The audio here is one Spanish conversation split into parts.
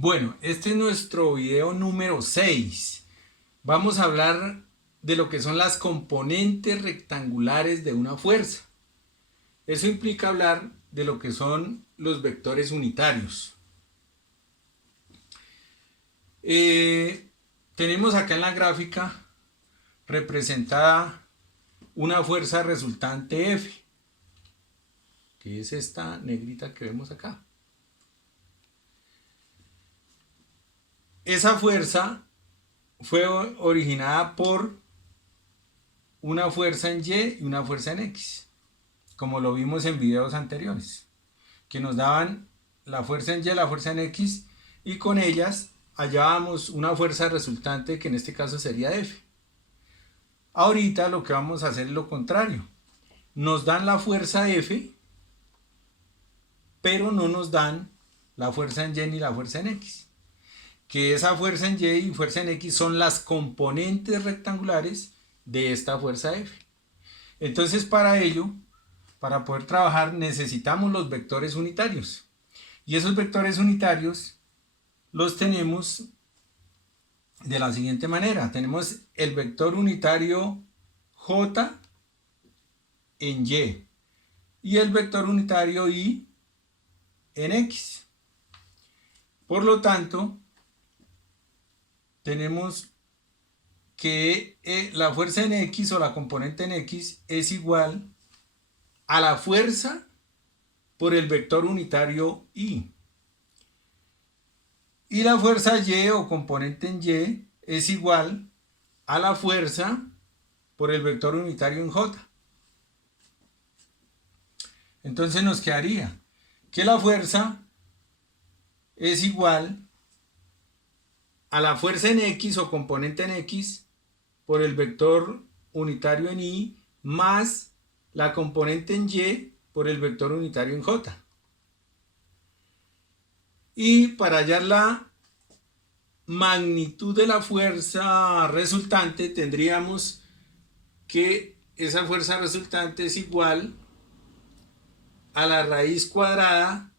Bueno, este es nuestro video número 6. Vamos a hablar de lo que son las componentes rectangulares de una fuerza. Eso implica hablar de lo que son los vectores unitarios. Tenemos acá en la gráfica representada una fuerza resultante F, que es esta negrita que vemos acá. Esa fuerza fue originada por una fuerza en Y y una fuerza en X, como lo vimos en videos anteriores, que nos daban la fuerza en Y, la fuerza en X, y con ellas hallábamos una fuerza resultante que en este caso sería F. Ahorita lo que vamos a hacer es lo contrario. Nos dan la fuerza F, pero no nos dan la fuerza en Y ni la fuerza en X. Que esa fuerza en Y y fuerza en X son las componentes rectangulares de esta fuerza F. Entonces, para ello, para poder trabajar, necesitamos los vectores unitarios. Y esos vectores unitarios los tenemos de la siguiente manera. Tenemos el vector unitario J en Y y el vector unitario Y en X. Por lo tanto, tenemos que la fuerza en X o la componente en X es igual a la fuerza por el vector unitario Y. Y la fuerza Y o componente en Y es igual a la fuerza por el vector unitario en J. Entonces nos quedaría que la fuerza es igual a la fuerza en X o componente en X por el vector unitario en Y más la componente en Y por el vector unitario en J. Y para hallar la magnitud de la fuerza resultante tendríamos que esa fuerza resultante es igual a la raíz cuadrada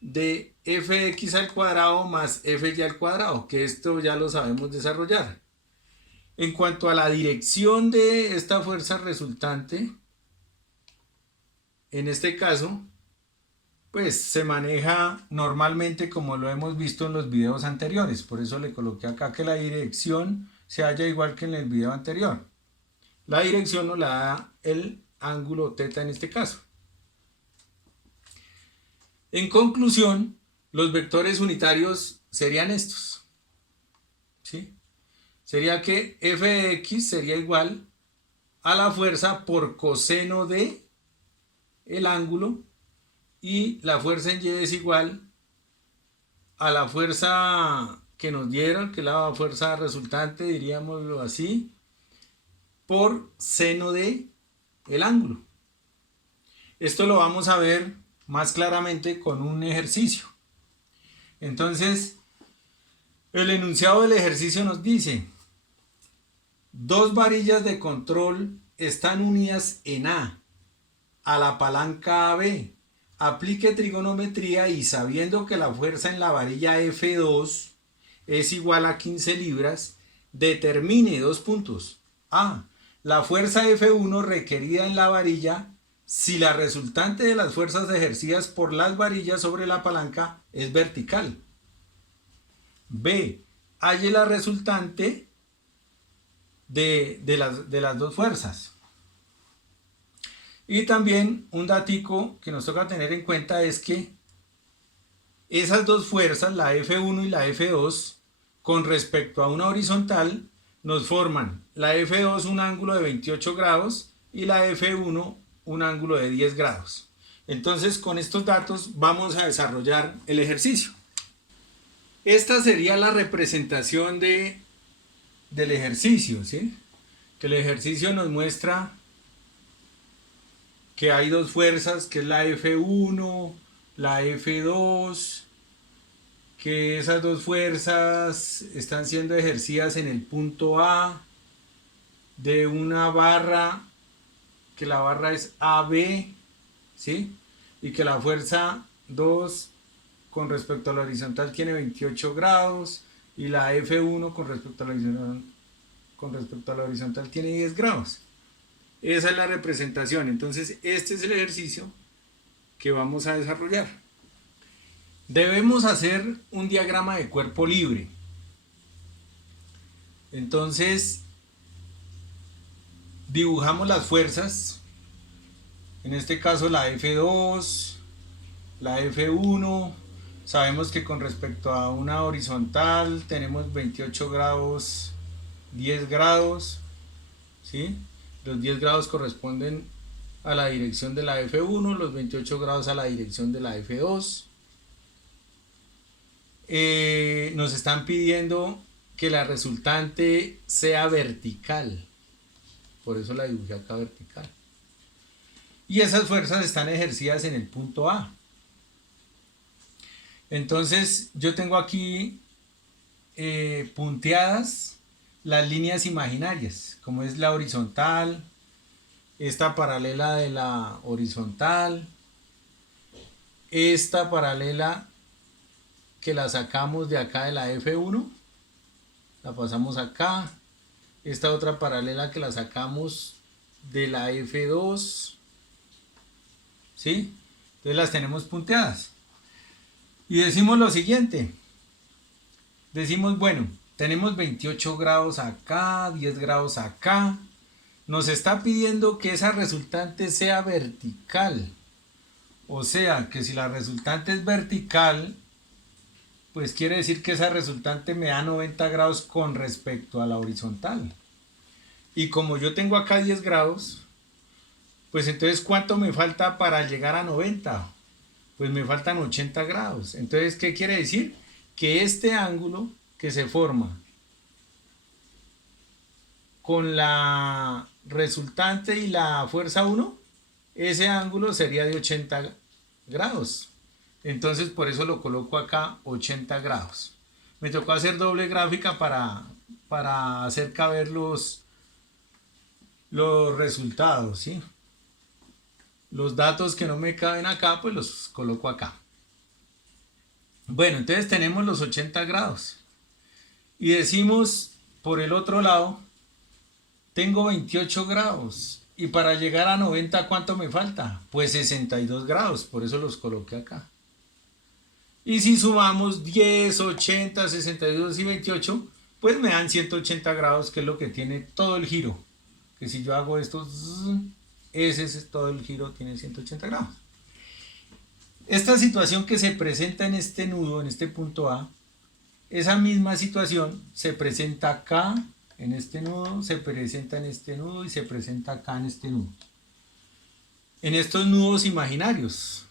de fx al cuadrado más fy al cuadrado, que esto ya lo sabemos desarrollar. En cuanto a la dirección de esta fuerza resultante, en este caso, pues se maneja normalmente como lo hemos visto en los videos anteriores. Por eso le coloqué acá que la dirección se halla igual que en el video anterior. La dirección nos la da el ángulo θ en este caso. En conclusión, los vectores unitarios serían estos. ¿Sí? Sería que f de x sería igual a la fuerza por coseno de el ángulo y la fuerza en y es igual a la fuerza que nos dieron, que es la fuerza resultante, diríamoslo así, por seno de el ángulo. Esto lo vamos a ver más claramente con un ejercicio. Entonces, el enunciado del ejercicio nos dice: dos varillas de control están unidas en A la palanca AB. Aplique trigonometría y sabiendo que la fuerza en la varilla F2 es igual a 15 libras, determine dos puntos. A. La fuerza F1 requerida en la varilla si la resultante de las fuerzas ejercidas por las varillas sobre la palanca es vertical. B. Halle la resultante de las dos fuerzas. Y también un datico que nos toca tener en cuenta es que esas dos fuerzas, la F1 y la F2, con respecto a una horizontal, nos forman la F2 un ángulo de 28 grados y la F1 un ángulo de 10 grados. Entonces, con estos datos vamos a desarrollar el ejercicio. Esta sería la representación del ejercicio, ¿sí? Que el ejercicio nos muestra que hay dos fuerzas, que es la F1, la F2, que esas dos fuerzas están siendo ejercidas en el punto A de una barra, que la barra es AB, ¿sí? Y que la fuerza 2 con respecto a la horizontal tiene 28 grados y la F1 con respecto a la horizontal tiene 10 grados. Esa es la representación. Entonces este es el ejercicio que vamos a desarrollar. Debemos hacer un diagrama de cuerpo libre. Entonces dibujamos las fuerzas, en este caso la F2, la F1. Sabemos que con respecto a una horizontal tenemos 28 grados, 10 grados, ¿sí? Los 10 grados corresponden a la dirección de la F1, los 28 grados a la dirección de la F2. Nos están pidiendo que la resultante sea vertical, por eso la dibujé acá vertical. Y esas fuerzas están ejercidas en el punto A. Entonces yo tengo aquí punteadas las líneas imaginarias, como es la horizontal, esta paralela de la horizontal, esta paralela que la sacamos de acá de la F1, la pasamos acá, esta otra paralela que la sacamos de la F2, ¿sí? Entonces las tenemos punteadas. Y decimos lo siguiente, decimos, bueno, tenemos 28 grados acá, 10 grados acá, nos está pidiendo que esa resultante sea vertical, o sea, que si la resultante es vertical, pues quiere decir que esa resultante me da 90 grados con respecto a la horizontal. Y como yo tengo acá 10 grados, pues entonces ¿cuánto me falta para llegar a 90? Pues me faltan 80 grados. Entonces, ¿qué quiere decir? Que este ángulo que se forma con la resultante y la fuerza 1, ese ángulo sería de 80 grados. Entonces, por eso lo coloco acá 80 grados. Me tocó hacer doble gráfica para hacer caber los resultados, ¿sí? Los datos que no me caben acá, pues los coloco acá. Bueno, entonces tenemos los 80 grados. Y decimos, por el otro lado, tengo 28 grados. Y para llegar a 90, ¿cuánto me falta? Pues 62 grados, por eso los coloqué acá. Y si sumamos 10, 80, 62 y 28, pues me dan 180 grados, que es lo que tiene todo el giro. Que si yo hago esto, ese es todo el giro, tiene 180 grados. Esta situación que se presenta en este nudo, en este punto A, esa misma situación se presenta acá, en este nudo, se presenta en este nudo y se presenta acá en este nudo. En estos nudos imaginarios.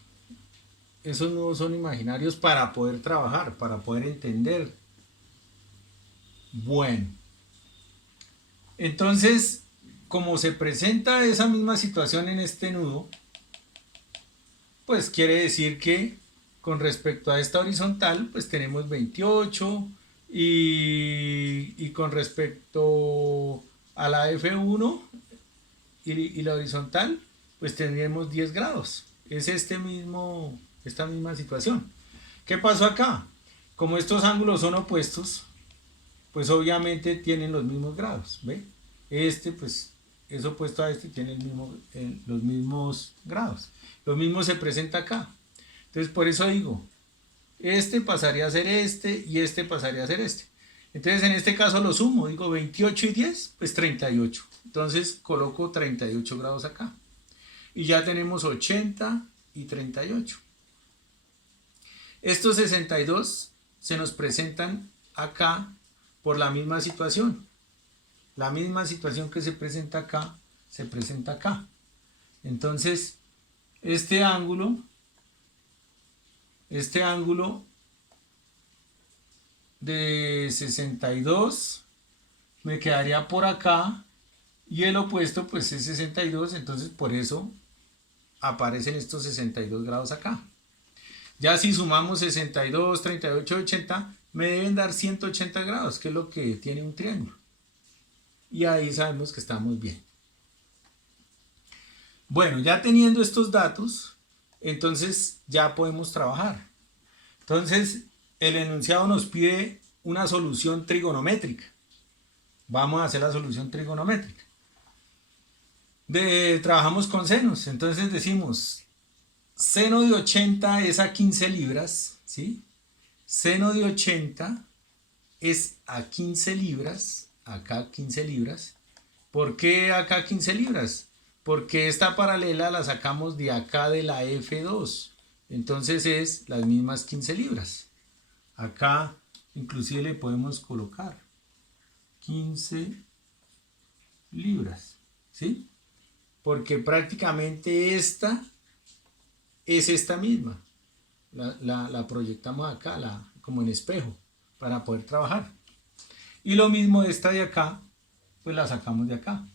Esos nudos son imaginarios para poder trabajar, para poder entender. Bueno. Entonces, como se presenta esa misma situación en este nudo, pues quiere decir que con respecto a esta horizontal, pues tenemos 28 y con respecto a la F1 y la horizontal, pues tendríamos 10 grados. Es esta misma situación. ¿Qué pasó acá? Como estos ángulos son opuestos, pues obviamente tienen los mismos grados, ¿ve? Este pues es opuesto a este, tiene los mismos grados. Lo mismo se presenta acá. Entonces por eso digo, este pasaría a ser este y este pasaría a ser este. Entonces en este caso lo sumo, digo 28 y 10, pues 38. Entonces coloco 38 grados acá. Y ya tenemos 80 y 38. Estos 62 se nos presentan acá por la misma situación. La misma situación que se presenta acá, se presenta acá. Entonces, este ángulo de 62 me quedaría por acá y el opuesto pues es 62, entonces por eso aparecen estos 62 grados acá. Ya si sumamos 62, 38, 80, me deben dar 180 grados, que es lo que tiene un triángulo. Y ahí sabemos que estamos bien. Bueno, ya teniendo estos datos, entonces ya podemos trabajar. Entonces, el enunciado nos pide una solución trigonométrica. Vamos a hacer la solución trigonométrica. Trabajamos con senos. Entonces decimos, seno de 80 es a 15 libras, ¿sí? Seno de 80 es a 15 libras, acá 15 libras. ¿Por qué acá 15 libras? Porque esta paralela la sacamos de acá de la F2. Entonces es las mismas 15 libras. Acá inclusive le podemos colocar 15 libras, ¿sí? Porque prácticamente esta es esta misma. La proyectamos acá, como en espejo, para poder trabajar. Y lo mismo esta de acá, pues la sacamos de acá.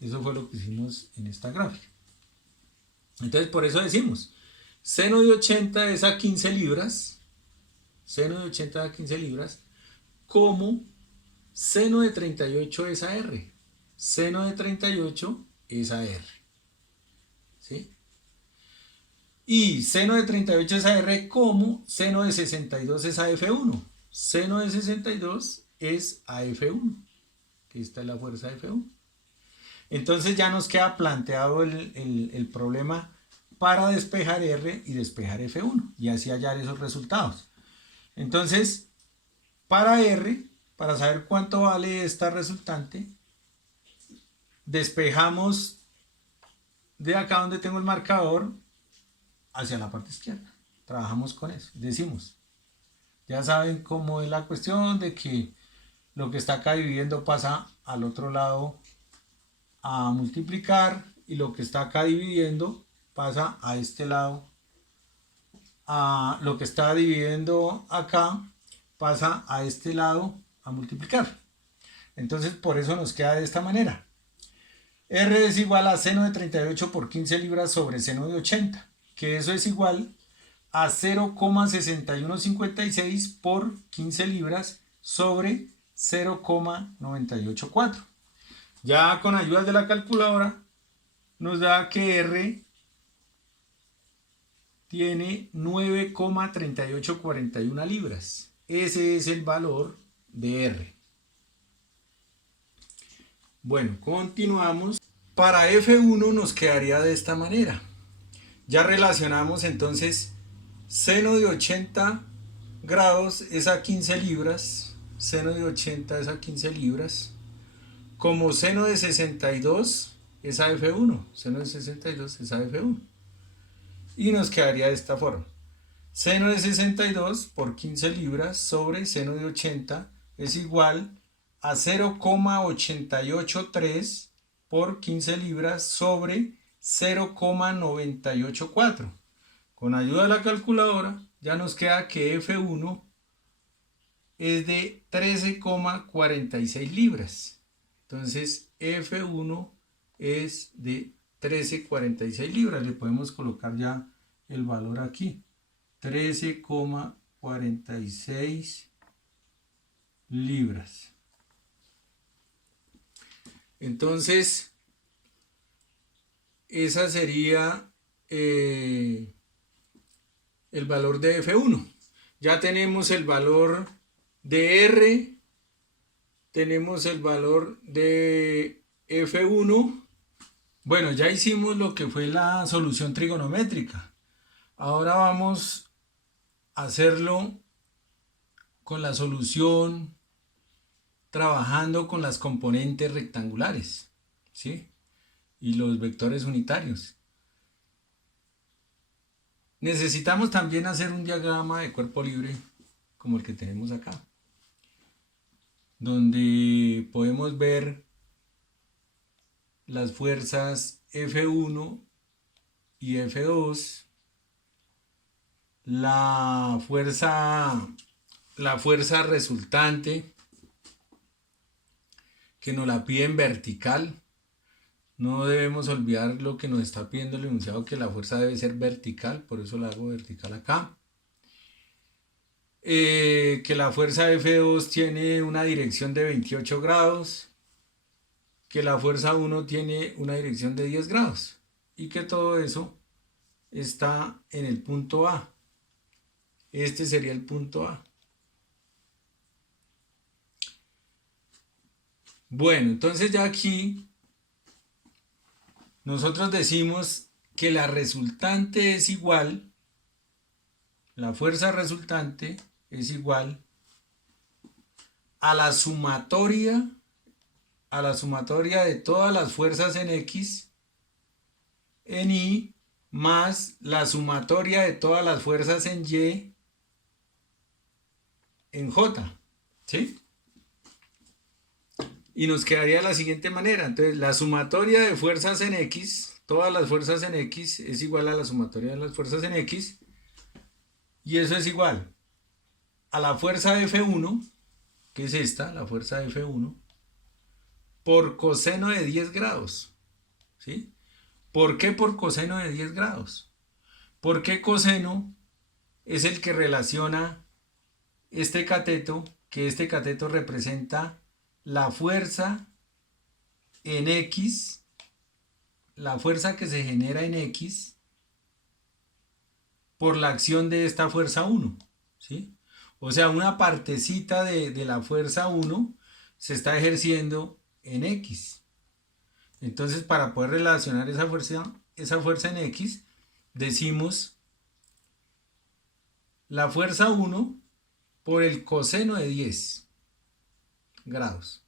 Eso fue lo que hicimos en esta gráfica. Entonces por eso decimos, seno de 80 es a 15 libras, seno de 80 a 15 libras, como seno de 38 es a R. Seno de 38 es a R. ¿Sí? Y seno de 38 es a R como seno de 62 es a F1. Seno de 62 es a F1. Que esta es la fuerza de F1. Entonces ya nos queda planteado el problema para despejar R y despejar F1. Y así hallar esos resultados. Entonces, para R, para saber cuánto vale esta resultante, despejamos de acá donde tengo el marcador hacia la parte izquierda. Trabajamos con eso. Decimos, ya saben cómo es la cuestión de que lo que está acá dividiendo pasa al otro lado a multiplicar y lo que está acá dividiendo pasa a este lado. Lo que está dividiendo acá pasa a este lado a multiplicar. Entonces por eso nos queda de esta manera. R es igual a seno de 38 por 15 libras sobre seno de 80, que eso es igual a 0,6156 por 15 libras sobre 0,984. Ya con ayuda de la calculadora nos da que R tiene 9,3841 libras. Ese es el valor de R. Bueno, continuamos. Para F1 nos quedaría de esta manera. Ya relacionamos entonces seno de 80 grados es a 15 libras. Seno de 80 es a 15 libras. Como seno de 62 es a F1. Seno de 62 es a F1. Y nos quedaría de esta forma. Seno de 62 por 15 libras sobre seno de 80 es igual a 0,883 por 15 libras sobre 0,984. Con ayuda de la calculadora ya nos queda que F1 es de 13,46 libras. Entonces F1 es de 13,46 libras. Le podemos colocar ya el valor aquí. 13,46 libras. Entonces, esa sería el valor de F1. Ya tenemos el valor de R, tenemos el valor de F1. Bueno, ya hicimos lo que fue la solución trigonométrica. Ahora vamos a hacerlo con la solución trabajando con las componentes rectangulares, ¿sí? Y los vectores unitarios. Necesitamos también hacer un diagrama de cuerpo libre como el que tenemos acá, donde podemos ver las fuerzas F1 y F2, la fuerza resultante, que nos la piden vertical. No debemos olvidar lo que nos está pidiendo el enunciado, que la fuerza debe ser vertical, por eso la hago vertical acá. Que la fuerza F2 tiene una dirección de 28 grados, que la fuerza 1 tiene una dirección de 10 grados y que todo eso está en el punto A. Este sería el punto A. Bueno, entonces ya aquí nosotros decimos que la resultante es igual, la fuerza resultante es igual a la sumatoria de todas las fuerzas en X en Y más la sumatoria de todas las fuerzas en Y en J, ¿sí? Y nos quedaría de la siguiente manera. Entonces, la sumatoria de fuerzas en X, todas las fuerzas en X, es igual a la sumatoria de las fuerzas en X. Y eso es igual a la fuerza F1, que es esta, la fuerza F1, por coseno de 10 grados. ¿Sí? ¿Por qué por coseno de 10 grados? Porque coseno es el que relaciona este cateto, que este cateto representa la fuerza en X, la fuerza que se genera en X por la acción de esta fuerza 1, ¿sí? O sea, una partecita de la fuerza 1 se está ejerciendo en X. Entonces, para poder relacionar esa fuerza en X, decimos la fuerza 1 por el coseno de 10 grados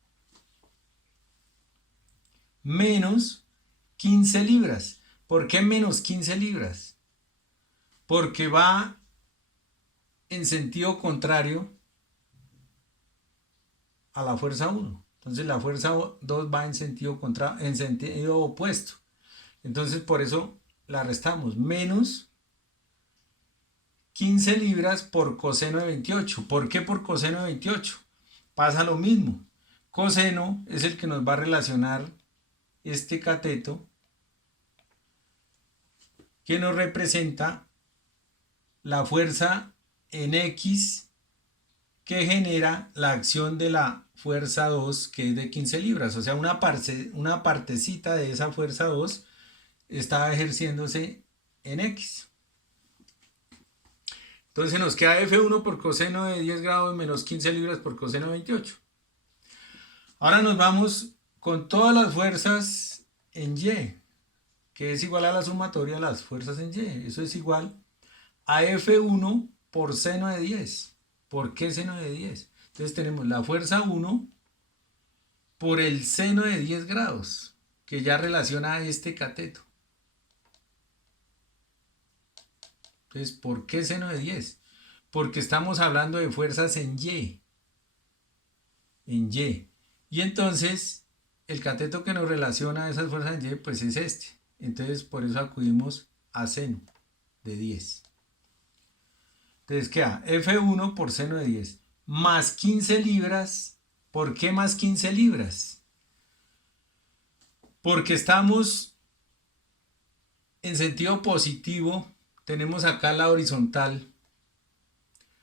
menos 15 libras. ¿Por qué menos 15 libras? Porque va en sentido contrario a la fuerza 1. Entonces la fuerza 2 va en sentido opuesto. Entonces por eso la restamos. Menos 15 libras por coseno de 28. ¿Por qué por coseno de 28? Pasa lo mismo. Coseno es el que nos va a relacionar este cateto que nos representa la fuerza en X que genera la acción de la fuerza 2, que es de 15 libras. O sea, una partecita de esa fuerza 2 está ejerciéndose en X. Entonces nos queda F1 por coseno de 10 grados menos 15 libras por coseno de 28. Ahora nos vamos con todas las fuerzas en Y, que es igual a la sumatoria de las fuerzas en Y. Eso es igual a F1 por seno de 10. ¿Por qué seno de 10? Entonces tenemos la fuerza 1 por el seno de 10 grados, que ya relaciona a este cateto. Entonces, ¿por qué seno de 10? Porque estamos hablando de fuerzas en Y. En Y. Y entonces, el cateto que nos relaciona a esas fuerzas en Y, pues es este. Entonces, por eso acudimos a seno de 10. Entonces queda F1 por seno de 10 más 15 libras. ¿Por qué más 15 libras? Porque estamos en sentido positivo. Tenemos acá la horizontal.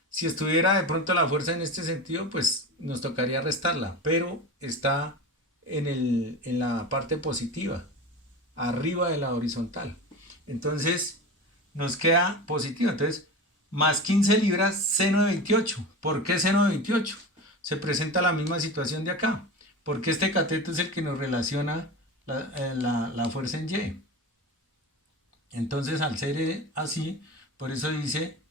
Si estuviera de pronto la fuerza en este sentido, pues nos tocaría restarla. Pero está en la parte positiva, arriba de la horizontal. Entonces nos queda positivo. Entonces, más 15 libras, seno de 28. ¿Por qué seno de 28? Se presenta la misma situación de acá. Porque este cateto es el que nos relaciona la fuerza en Y. Entonces, al ser así, por eso dice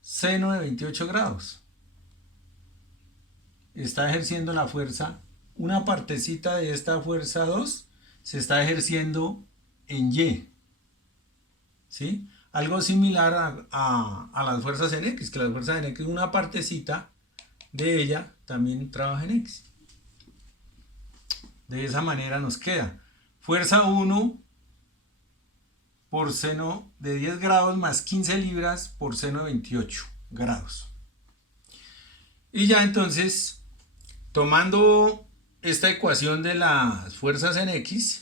seno de 28 grados. Está ejerciendo la fuerza. Una partecita de esta fuerza 2 se está ejerciendo en Y. ¿Sí? Algo similar a las fuerzas en X, que las fuerzas en X, una partecita de ella también trabaja en X. De esa manera nos queda fuerza 1 por seno de 10 grados más 15 libras por seno de 28 grados. Y ya entonces, tomando esta ecuación de las fuerzas en X,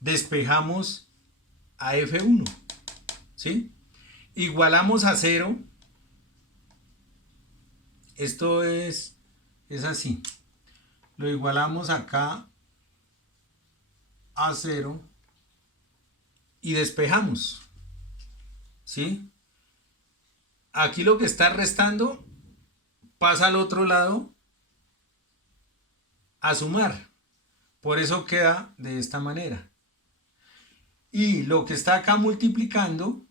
despejamos a F1. ¿Sí? Igualamos a 0. Esto es así. Lo igualamos acá a 0 y despejamos. ¿Sí? aquí lo que está restando pasa al otro lado a sumar. Por eso queda de esta manera. Y lo que está acá multiplicando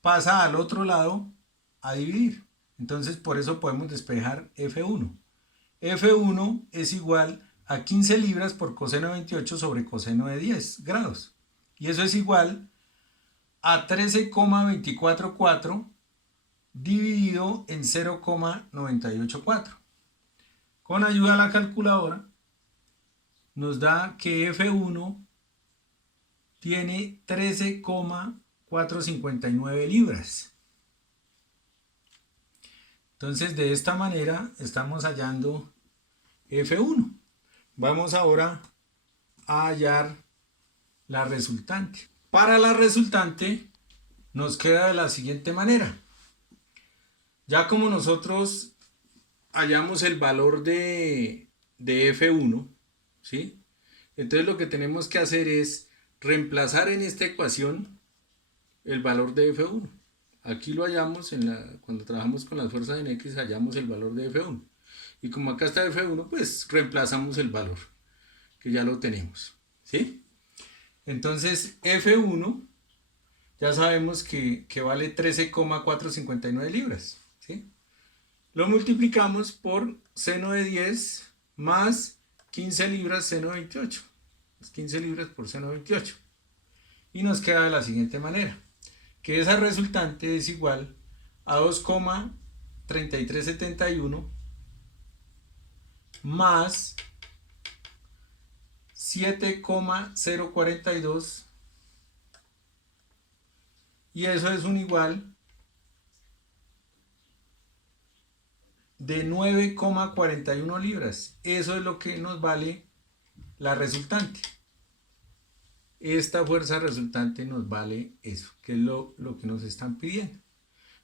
pasa al otro lado a dividir. Entonces por eso podemos despejar F1. F1 es igual a 15 libras por coseno de 28 sobre coseno de 10 grados. Y eso es igual a 13,244 dividido en 0,984. Con ayuda de la calculadora nos da que F1 tiene 13,459 libras. Entonces de esta manera estamos hallando F1. Vamos ahora a hallar la resultante. Para la resultante nos queda de la siguiente manera. Ya como nosotros hallamos el valor de F1, ¿sí? Entonces lo que tenemos que hacer es reemplazar en esta ecuación el valor de F1. Aquí lo hallamos cuando trabajamos con las fuerzas en X, hallamos el valor de F1. Y como acá está F1, pues reemplazamos el valor, que ya lo tenemos, ¿sí? Entonces F1 ya sabemos que vale 13,459 libras, ¿sí? Lo multiplicamos por seno de 10 más 15 libras seno de 28. 15 libras por seno de 28. Y nos queda de la siguiente manera, que esa resultante es igual a 2,3371 más 7,042, y eso es un igual de 9,41 libras. Eso es lo que nos vale la resultante. Esta fuerza resultante nos vale eso, que es lo que nos están pidiendo.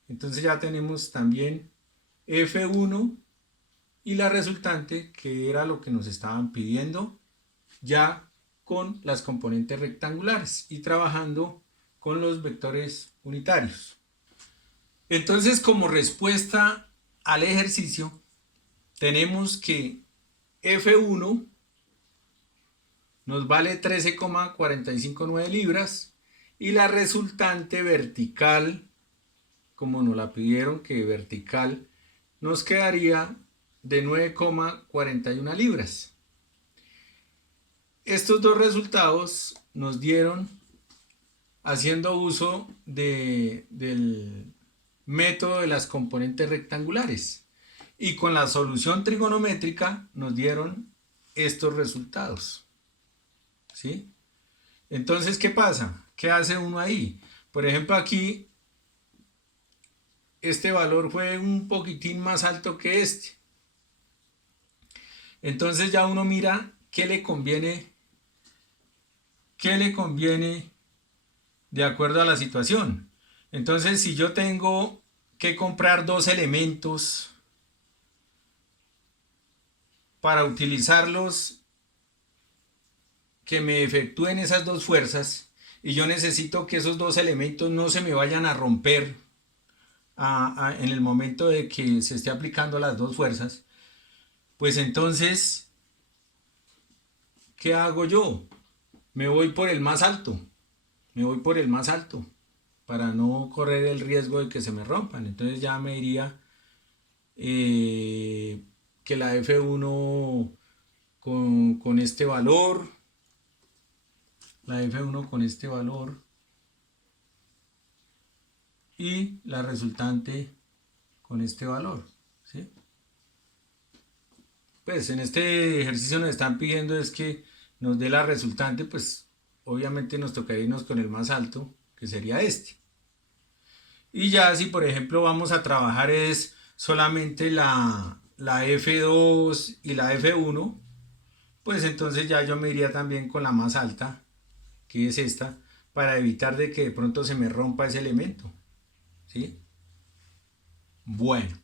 Entonces ya tenemos también F1 y la resultante, que era lo que nos estaban pidiendo, ya con las componentes rectangulares y trabajando con los vectores unitarios. Entonces, como respuesta al ejercicio, tenemos que F1 nos vale 13,459 libras y la resultante vertical, como nos la pidieron, que vertical, nos quedaría de 9,41 libras. Estos dos resultados nos dieron, haciendo uso del método de las componentes rectangulares, y con la solución trigonométrica nos dieron estos resultados, ¿sí? Entonces, ¿qué pasa? ¿Qué hace uno ahí? Por ejemplo, aquí este valor fue un poquitín más alto que este. Entonces ya uno mira qué le conviene de acuerdo a la situación. Entonces, si yo tengo que comprar dos elementos para utilizarlos, que me efectúen esas dos fuerzas, y yo necesito que esos dos elementos no se me vayan a romper en el momento de que se esté aplicando las dos fuerzas, pues entonces, ¿qué hago yo? Me voy por el más alto. Para no correr el riesgo de que se me rompan. Entonces ya me diría que la F1 con este valor, y la resultante con este valor, ¿sí? Pues en este ejercicio nos están pidiendo es que nos dé la resultante, pues obviamente nos tocaría irnos con el más alto, que sería este. Y ya si por ejemplo vamos a trabajar es solamente la F2 y la F1, pues entonces ya yo me iría también con la más alta, que es esta, para evitar de que de pronto se me rompa ese elemento, ¿sí? Bueno,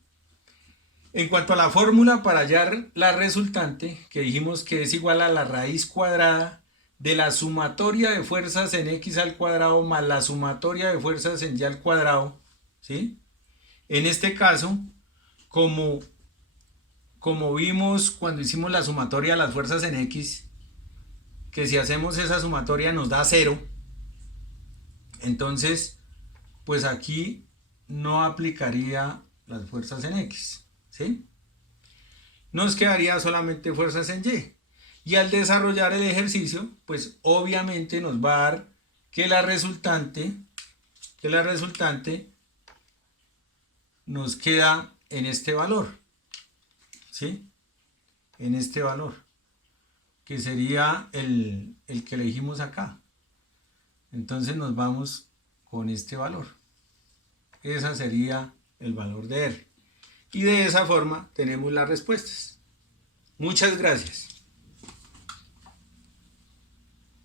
en cuanto a la fórmula para hallar la resultante, que dijimos que es igual a la raíz cuadrada de la sumatoria de fuerzas en x al cuadrado más la sumatoria de fuerzas en y al cuadrado, ¿sí? En este caso, como vimos cuando hicimos la sumatoria de las fuerzas en X, que si hacemos esa sumatoria nos da 0, entonces pues aquí no aplicaría las fuerzas en X, ¿sí? Nos quedaría solamente fuerzas en Y. Y al desarrollar el ejercicio, pues obviamente nos va a dar que la resultante nos queda en este valor, ¿sí? En este valor, que sería el que elegimos acá. Entonces nos vamos con este valor. Ese sería el valor de R. Y de esa forma tenemos las respuestas. Muchas gracias.